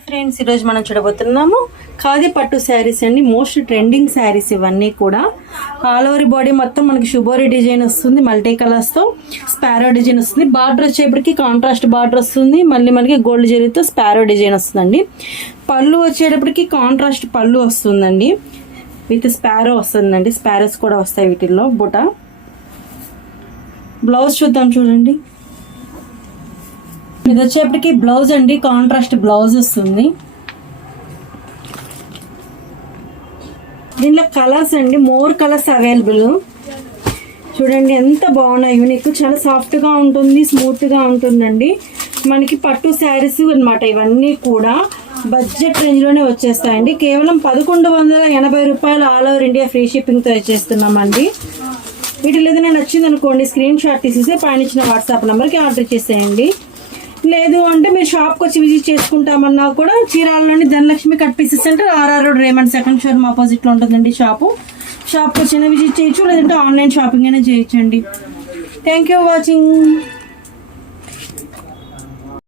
Hi friends, ఈరోజు మనం చూడబోతున్నాము ఖాదీ పట్టు శారీస్ అండి. మోస్ట్ ట్రెండింగ్ శారీస్ ఇవన్నీ కూడా. ఆల్ ఓవర్ బాడీ మొత్తం మనకి షుబోరి డిజైన్ వస్తుంది, మల్టీ కలర్స్తో స్పారో డిజైన్ వస్తుంది. బార్డర్ వచ్చేప్పటికి కాంట్రాస్ట్ బార్డర్ వస్తుంది, మళ్ళీ మనకి గోల్డ్ జరీతో స్పారో డిజైన్ వస్తుందండి. పళ్ళు వచ్చేటప్పటికి కాంట్రాస్ట్ పళ్ళు వస్తుందండి, విత్ స్పారో వస్తుందండి. స్పారోస్ కూడా వస్తాయి వీటిల్లో బుట్ట. బ్లౌజ్ చూద్దాం చూడండి. ఇది వచ్చేప్పటికి బ్లౌజ్ అండి, కాంట్రాస్ట్ బ్లౌజ్ వస్తుంది. దీనిలో కలర్స్ అండి, మోర్ కలర్స్ అవైలబుల్. చూడండి ఎంత బాగున్నాయి, యూనిక్, చాలా సాఫ్ట్ గా ఉంటుంది, స్మూత్ గా ఉంటుందండి. మనకి పట్టు శారీస్ అన్నమాట. ఇవన్నీ కూడా బడ్జెట్ రేంజ్ లోనే వచ్చేస్తాయండి. కేవలం 1180 రూపాయలు all over India free shipping తో ఇచ్చేస్తున్నామండి. వీటిలో ఏదైనా నచ్చింది అనుకోండి, స్క్రీన్ షాట్ తీసేసి పైన ఇచ్చిన వాట్సాప్ నెంబర్కి ఆర్డర్ చేసేయండి. లేదు అంటే మీరు షాప్కి వచ్చి విజిట్ చేసుకుంటామన్నా కూడా చీరాలలోని Dhanalakshmi cut pieces centre, RR road, Raymond second showroom opposite లో ఉంటుందండి షాప్కి వచ్చిన విజిట్ చేయొచ్చు, లేదంటే ఆన్లైన్ షాపింగ్ అయినా చేయొచ్చండి. Thank you watching.